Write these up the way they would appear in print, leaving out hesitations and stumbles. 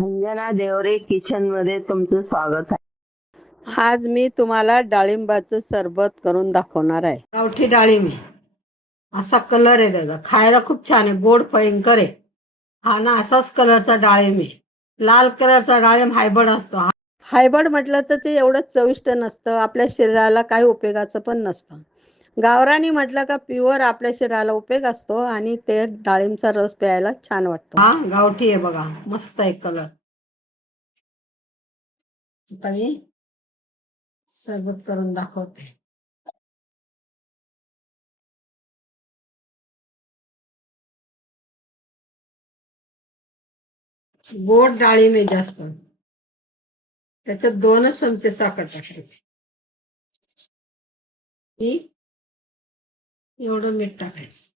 Anjana Deore kitchen मध्ये तुमचं स्वागत आहे। आज मी तुम्हाला डाळिंबाचं सरबत करून दाखवणार आहे। गावठी डाळिंब आहे, असा कलर आहे त्याचा, खायला खूप छान आहे, गोड भयंकर आहे। हा ना असाच कलरचा डाळिंब आहे। लाल कलरचा डाळिंब हायब्रिड असतो। हायब्रिड म्हटलं तर ते एवढं चविष्ट नसतं, आपल्या शरीराला काही उपयोगाचं पण नसतं। गावरानी म्हटलं का प्युअर आपल्या शरीराला उपयोग असतो आणि ते डाळिंबचा रस प्यायला छान वाटतो। हा गावठी आहे बघा, मस्त आहे कलर। आता मी सरबत करून दाखवते। गोड डाळिंब आहे जास्त, त्याच्यात 2च चमचे साखर टाकायची, एवढं मीठ टाकायचं,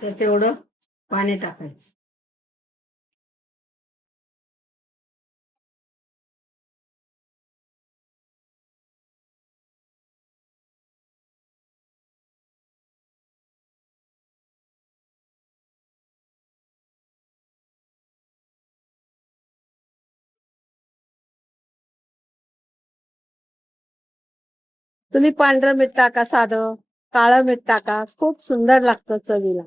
त्यात एवढं पाणी टाकायचं। तुम्ही पांढरं मीठ टाका, साधं काळं मीठ टाका, खूप सुंदर लागतं चवीला।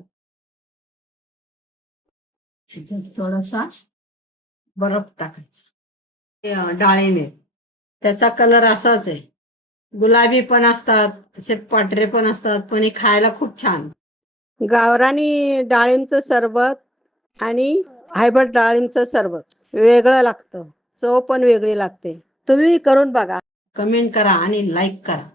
ह्याच्यात थोडासा बर्फ टाकायचा। डाळिंब आहे, त्याचा कलर असाच आहे, गुलाबी पण असतात, असे पांढरे पण असतात, पण हे खायला खूप छान। गावरानी डाळिंबचं सरबत आणि हायब्रिड डाळिंबचं सरबत वेगळं लागतं, चव पण वेगळी लागते। तुम्ही करून बघा। कमेंट करा आणि लाईक करा।